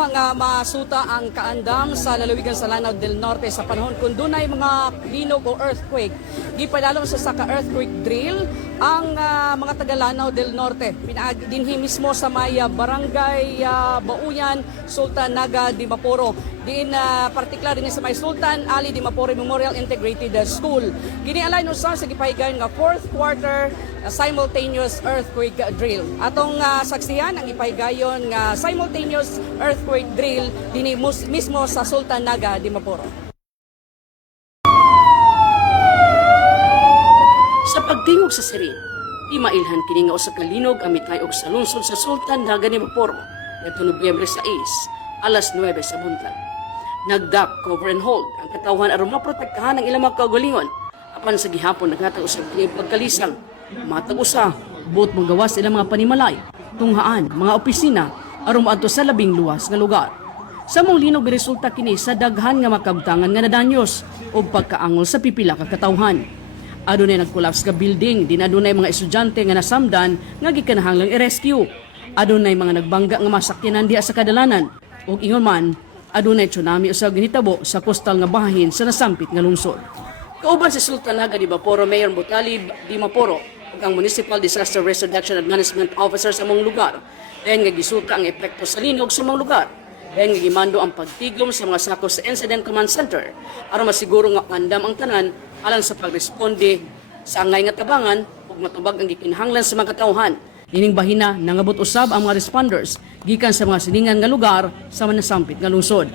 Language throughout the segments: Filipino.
Amo nga masuta ang kaandam sa lalawigan sa Lanao del Norte sa panahon kung dunay mga linog o earthquake. Gipadalom sa saka earthquake drill ang mga taga Lanao del Norte. Dinhi mismo sa may barangay Bauyan, Sultan Naga, Dimaporo. Diin partikular din sa may Sultan Ali Dimaporo Memorial Integrated School. Ginialay no sa gipahigayon nga fourth quarter simultaneous earthquake drill. Atong saksihan ang ipahigayon nga simultaneous earthquake drill dinhi mismo sa Sultan Naga, Dimaporo. Sa pagtingog sa sirin, di mailhan kini nga usa ka linog ang mitayog sa lungsod sa Sultan Naga, Dimaporo ngadto Nobyembre 6, alas 9 sa buntag. Nagdak, cover and hold ang katawhan aron maprotektahan ang ilang mga kaugalingon apan sa gihapon naghatag usab kini pagkalisang matag usa buot mong gawas ilang mga panimalay, tunghaan, mga opisina aron moadto sa labing luwas nga lugar. Sa mong linog resulta kini sa daghan nga makabtangan nga nadanyos o pagkaangol sa pipila ka katawhan. Adunay nag-collapse ka building, din adunay mga estudyante nga nasamdan nga gikanahanglang i-rescue. Adunay mga nagbangga nga masakyanan diha sa kadalanan ug ingon man adunay tsunami usab ginhitabo sa coastal nga bahin sa nasampit nga lungsod. Kauban si Sultan Naga Dimaporo Mayor Butali Dimaporo ug ang Municipal Disaster Risk Reduction and Management Officer sa mong lugar. Dayon nga gisulta ang epekto sa linog sa mong lugar. Dayon nga gimando ang pagtigom sa mga sakos sa Incident Command Center aron masiguro nga andam ang tanan alang sa pagresponde sa angay nga tabangan ug matubag ang gikinahanglan sa mga katawhan. Dining bahina nangabot usab ang mga responders gikan sa mga silingan nga lugar sa manasampit nga lungsod.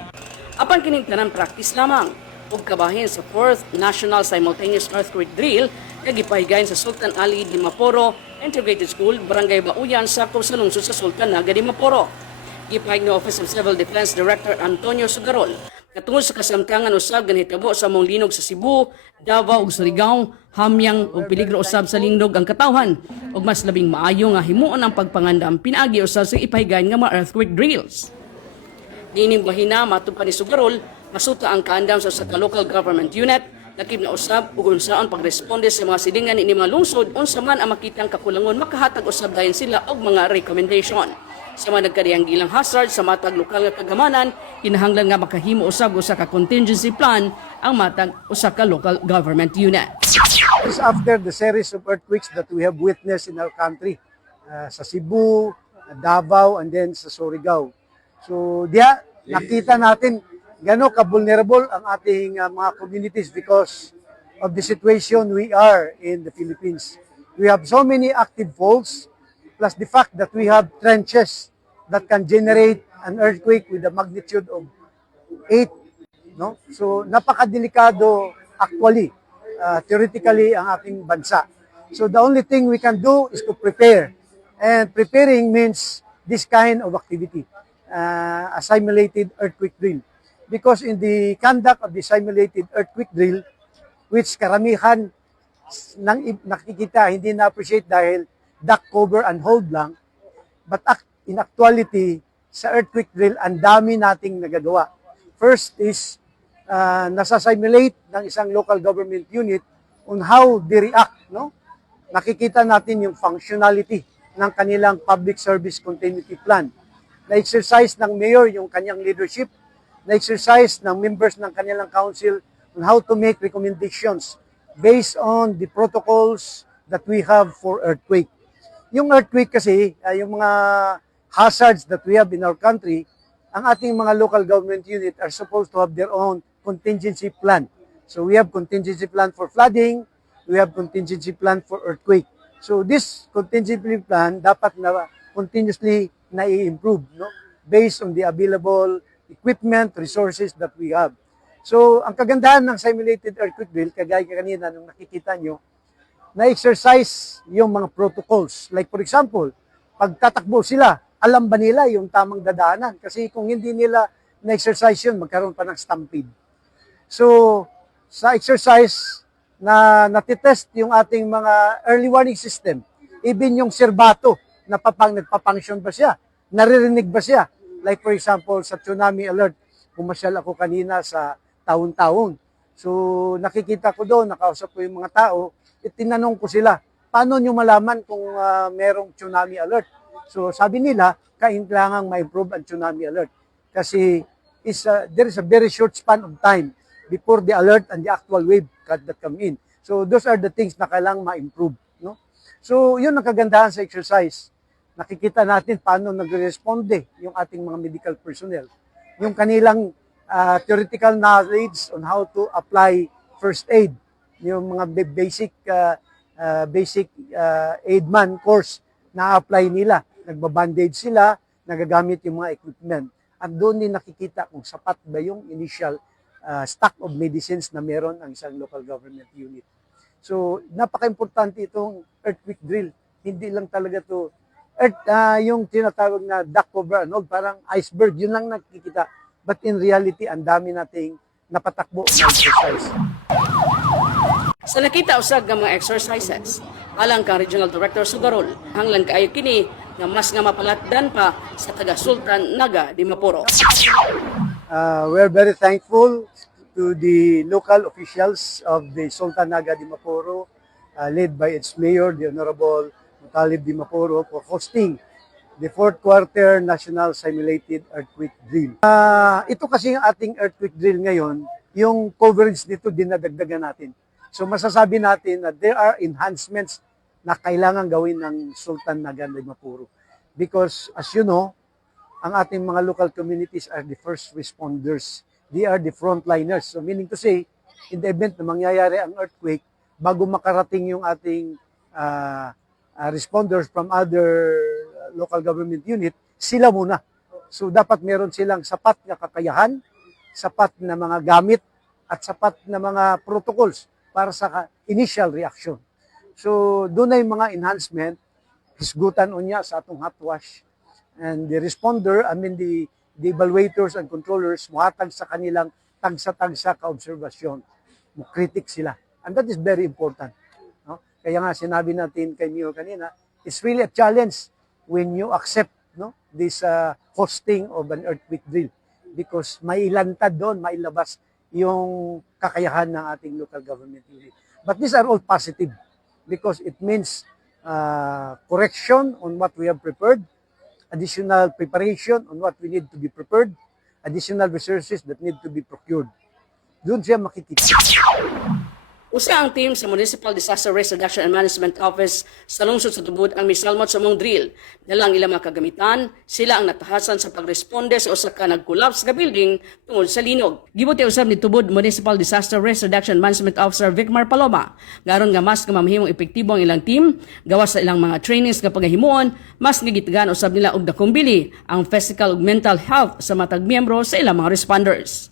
Apan kining tanan practice lamang ug kabahin sa 4th National Simultaneous Earthquake Drill nga gipahigayon sa Sultan Ali Dimaporo Integrated School, Barangay Bauyan, sakop sa lungsod sa Sultan Naga Dimaporo. Gipahig ni Office of Civil Defense Director Antonio Sugarol katungod sa kasamtangan usab ganhitabo sa mong linog sa Cebu, Davao ug Surigao, hamyang ug peligro usab sa linog ang katawhan ug mas labing maayo nga himuon ang pagpangandam pinaagi usab sa ipahigayon nga mga earthquake drills. Dining bahina matupad ni Sugarol, masuta ang kaandam sa local government unit lakip na usab ug unsaon pagresponde sa mga silingan ini mga lungsod unsa man ang makitang kakulangon makahatag usab dayon sila og mga recommendation. Sa mga nagkariyang gilang hazard sa matag lokal nga kagamanan, kinahanglan nga makahimo usab usa ka contingency plan ang matag usa ka local government unit. This after the series of earthquakes that we have witnessed in our country, sa Cebu, Davao, and then sa Surigao. So diya, nakita natin gano'n ka-vulnerable ang ating mga communities because of the situation we are in the Philippines. We have so many active faults, plus the fact that we have trenches that can generate an earthquake with a magnitude of 8. No? So, napakadelikado actually, theoretically, ang ating bansa. So, the only thing we can do is to prepare. And preparing means this kind of activity, a simulated earthquake drill. Because in the conduct of the simulated earthquake drill, which karamihan nakikita, hindi na-appreciate dahil duck cover and hold lang, but in actuality, sa earthquake drill, ang dami nating nagagawa. First is, nasa-simulate ng isang local government unit on how they react. No? Nakikita natin yung functionality ng kanilang public service continuity plan. Na-exercise ng mayor yung kanyang leadership, na-exercise ng members ng kanilang council on how to make recommendations based on the protocols that we have for earthquake. Yung earthquake kasi, yung mga hazards that we have in our country, ang ating mga local government unit are supposed to have their own contingency plan. So we have contingency plan for flooding, we have contingency plan for earthquake. So this contingency plan dapat na continuously na-i-improve, no? Based on the available equipment, resources that we have. So ang kagandahan ng simulated earthquake drill, kagaya kanina nung nakikita nyo, na-exercise yung mga protocols. Like for example, pag tatakbo sila, alam ba nila yung tamang dadaanan? Kasi kung hindi nila na-exercise yun, magkaroon pa ng stampede. So, sa exercise na natitest yung ating mga early warning system, even yung serbato, nagpapunction ba siya? Naririnig ba siya? Like for example, sa tsunami alert, pumasyal ako kanina sa taon-taon. So, nakikita ko doon, nakausap ko yung mga tao, tinanong ko sila, paano nyo malaman kung merong tsunami alert? So sabi nila, kailangang ma-improve ang tsunami alert. Kasi there is a very short span of time before the alert and the actual wave that come in. So those are the things na kailangang ma-improve. No? So yun ang kagandahan sa exercise. Nakikita natin paano nagre-responde yung ating mga medical personnel. Yung kanilang theoretical knowledge on how to apply first aid, yung mga basic aidman course na apply nila. Nagbabandage sila, nagagamit yung mga equipment. At doon din nakikita kung sapat ba yung initial stock of medicines na meron ang isang local government unit. So, napaka-importante itong earthquake drill. Hindi lang talaga to yung tinatawag na duck cover and all, parang iceberg, yun lang nakikita. But in reality, ang dami nating napatakbo na exercise. Sa nakita usag nga mga exercises, alang kang Regional Director Sugarol, hanglan kaayo kini nga mas nga mapalatdan pa sa taga Sultan Naga Dimapuro. We're very thankful to the local officials of the Sultan Naga Dimapuro, led by its mayor, the Honorable Talib Dimapuro, for hosting the fourth quarter National Simulated Earthquake Drill. Ito kasi yung ating earthquake drill ngayon, yung coverage nito dinadagdagan natin. So masasabi natin na there are enhancements na kailangan gawin ng Sultan Naga Dimapuro. Because as you know, ang ating mga local communities are the first responders. They are the frontliners. So meaning to say, in the event na mangyayari ang earthquake, bago makarating yung ating responders from other local government unit, sila muna. So dapat meron silang sapat na kakayahan, sapat na mga gamit, at sapat na mga protocols para sa initial reaction. So doon na yung mga enhancement, hisgutan unya sa atong hot wash. And the responder, the evaluators and controllers, muhatag sa kanilang tagsa-tagsa ka-obserbasyon. Mu-critic sila. And that is very important. No? Kaya nga sinabi natin kay Mio kanina, it's really a challenge when you accept this hosting of an earthquake drill. Because mailantad doon, mailabas yung kakayahan ng ating local government unit. But these are all positive because it means correction on what we have prepared, additional preparation on what we need to be prepared, additional resources that need to be procured. Doon siya makikita. Usa ang team sa Municipal Disaster Risk Reduction and Management Office sa lungsod sa Tubod ang misalmot sa mong drill. Dalang ilang mga kagamitan, sila ang natahasan sa pagresponde sa usa ka nag-collapse nga building tungod sa linog. Gibuti usab ni Tubod Municipal Disaster Risk Reduction and Management Officer Vicmar Paloma. Garon nga mas nga mamahimong epektibo ang ilang team, gawas sa ilang mga trainings nga pagahimuon, mas gigitigan usab nila og dakong bili ang physical ug mental health sa matag miyembro sa ilang mga responders.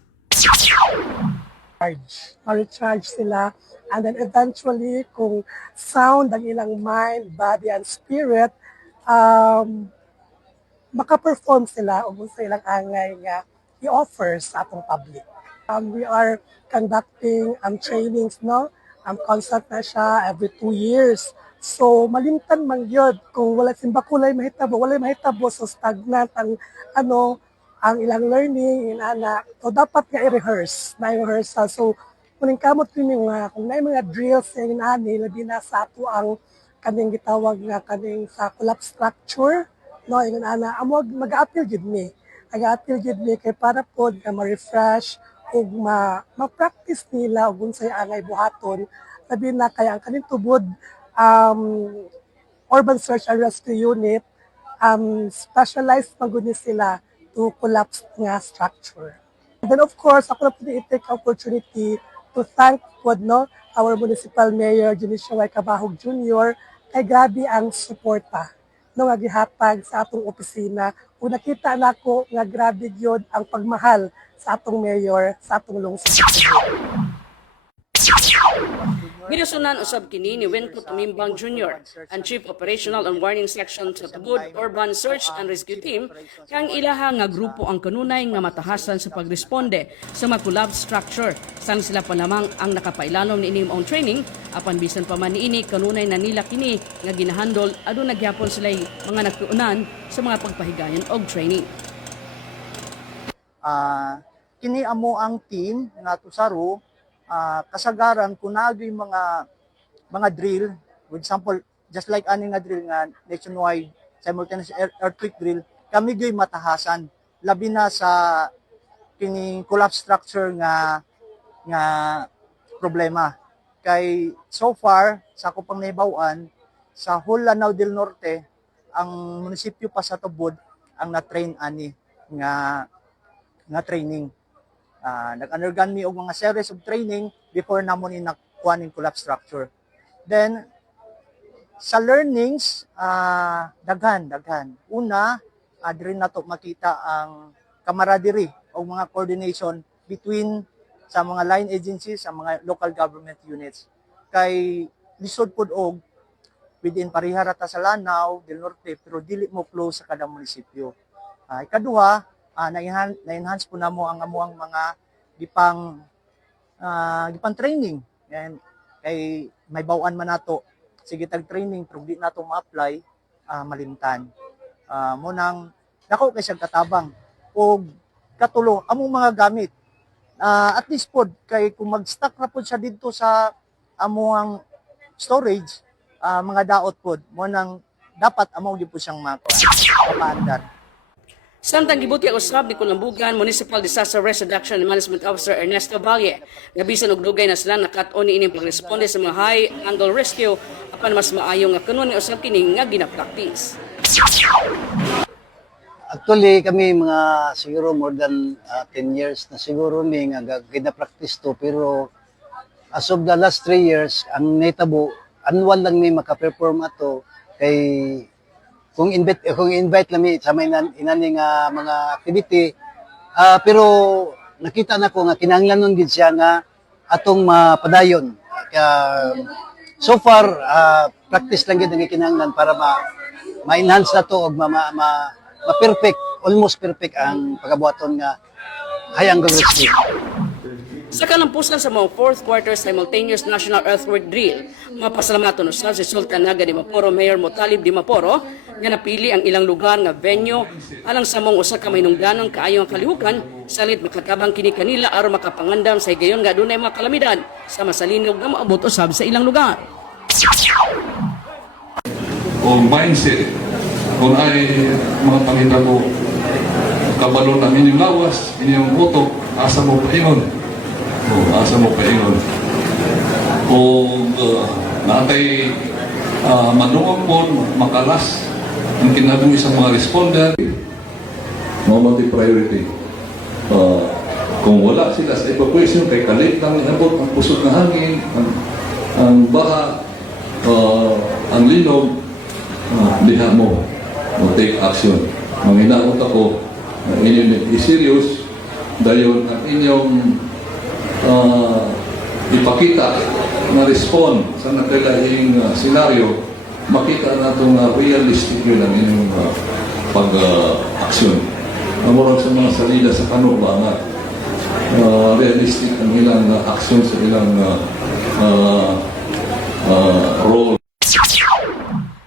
Ma-recharge sila, and then eventually kung sound ang ilang mind, body, and spirit, makaperform sila o sa ilang angay nga i-offer sa atong public. We are conducting trainings, no? Constant na siya every 2 years. So malimtan man yun kung wala simbakulay mahitabo, so stagnant ang ang ilang learning, inana. So, dapat nga i-rehearse, na-rehearsal. So, kuning kamot kini nga, kung na mga drills yung inani, labi na sa ato ang kaning gitawag nga kaning sa collapse structure, no, yung inana, amog mag-a-appeal gid ni. Mag-a-appeal gid ni kay para po nga ma-refresh ug ma-practice nila ug unsay angay buhaton. Labi na kaya ang kaning tubod, Urban Search and Rescue Unit, specialized magud ni sila to collapse nga structure. And then of course, ako na po i-take opportunity to thank our Municipal Mayor, Junicio Y. Cabahog Jr. Kay grabe ang suporta nga gihatag sa atong opisina. Kung nakita nako nga grabe gyud ang pagmahal sa atong mayor, sa atong lungsod. Ginusunan usab kini ni Wenko Tumimbang Jr., ang Chief Operational and Warning Section sa Tubod Urban Search and Rescue Team, kang ilaha nga grupo ang kanunay nga matahasan sa pagresponde sa mga collapse structure. Sang sila pa lamang ang nakapailanom ni ining own training, apan bisan pa man niini kanunay na nila kini nga ginahandol aduna gyapon sila mga nagtuunan sa mga pagpahigayon og training. Kini amo ang team nga tusaro kasagaran kung naagay mga drill, for example, just like ani nga drill nga nationwide simultaneous earthquake drill, kami gay matahasan labi na sa kining collapse structure nga problema. Kay so far sa ako pang nahibaw-an sa whole Lanao del Norte ang munisipyo pa sa tubod ang na-train ani nga training. Nag-undergone mi og mga series of training before namon inakuha ning collapse structure. Then sa learnings daghan. Una, diri nato makita ang camaraderie o mga coordination between sa mga line agencies, sa mga local government units. Kay lisod pud og within pariharata sa Lanao del Norte pero dili mo close sa kada munisipyo. Ikaduha, na-enhance po namo ang amuang mga gipang training. And kay may bawaan man nato sige tag training pero di nato ma-apply malimtan. Mo nang dako kay siyang katabang og katulo among mga gamit. At least pod kay kung mag-stock na pod siya dito sa amuang storage, mga daot pod mo nang dapat amo gyud po siyang mapaandar. Samtang gibuti ang usab ni Kulambugan Municipal Disaster Risk Reduction and Management Officer Ernesto Valle, gabisan og dugay na sila nakat-on ining pagresponde sa mga high angle rescue apan mas maayo nga kuno ni usab kini nga gina-practice. Actually, kami mga siguro more than 10 years na siguro ni nga gina-practice to, pero as of the last 3 years, ang naitabo, annual lang ni maka-perform ato kay kung invite lami sa may inani nga mga activity, pero nakita na ko nga kinahanglanon gid siya nga atong mapadayon. Kaya so far practice lang gid ang kinahanglan para ma-enhance na to og ma-perfect, almost perfect ang pagkabuhaton nga high angle rescue. Sa kalampusan sa mga fourth quarter simultaneous national earthwork drill, mapasalamaton usab si Sultan Naga Dimaporo Mayor Motalib Dimaporo nga napili ang ilang lugar nga venue alang sa mong usa ka mahinungdanong kaayong kalihukan salit makatabang kini kanila aron makapangandam sa gayon nga dunay mga kalamidad sa masalinog nga maabot usab sa ilang lugar. O mindset kung ay mga pangitabo kabalo ng inyong lawas, inyong utok, asa mo paingon. Asa mo paingon. O natay madungog po, makalas ang kinabuhi sa mga responder. Moment priority. Kung wala sila sa evacuation, kay kalit lang inabot ang pusot na hangin, ang baha, ang linog, liha mo take action. Manginaot ako na inyong i-serious dahil ang inyong ipakita na respond sa nakalahing senaryo, makita na itong realistic yun ang inyong pag-aksyon. Namurag sa mga salida sa kanubangan, realistic ang ilang aksyon sa ilang role.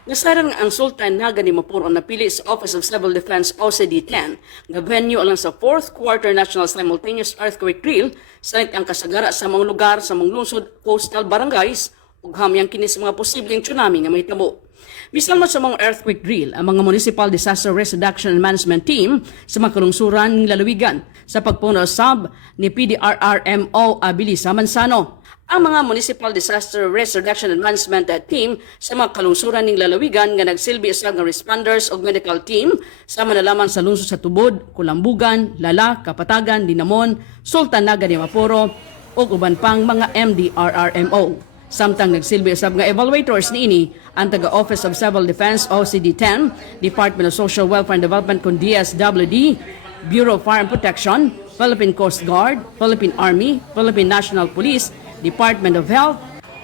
Nasarang ang Sultan Naga Dimaporo napili sa Office of Civil Defense OCD-10 nga venue alang sa fourth quarter national simultaneous earthquake drill sanit ang kasagara sa mga lugar sa mga lungsod coastal barangays ug hamyang kini sa mga posibleng tsunami nga mahitabo. Bisan mo sa mga earthquake drill, ang mga Municipal Disaster Risk Reduction and Management Team sa mga kalungsuran ng lalawigan sa pagpuno sab ni PDRRMO Abilisa Mansano. Ang mga Municipal Disaster Risk Reduction and Management Team sa mga kalungsuran ng lalawigan nga nagsilbi sa nga responders o medical team sa manalaman sa lungsod sa Tubod, Kulambugan, Lala, Kapatagan, Dinamon, Sultan Naga Dimaporo o uban pang mga MDRRMO. Samtang nagsilbi usab nga evaluators niini ang taga-Office of Civil Defense OCD-10, Department of Social Welfare and Development kun DSWD, Bureau of Fire and Protection, Philippine Coast Guard, Philippine Army, Philippine National Police, Department of Health,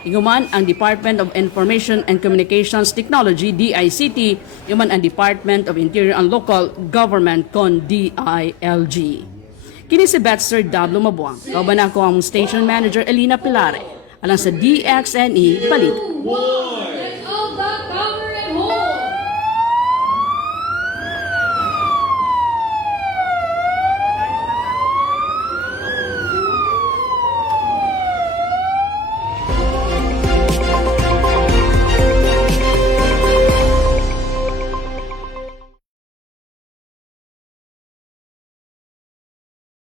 iguman ang Department of Information and Communications Technology DICT, iguman ang Department of Interior and Local Government kon DILG. Kini si Betzer W. Mabuang, kauban ako ang Station Manager Elina Pilare. Alang sa DXNE, balik.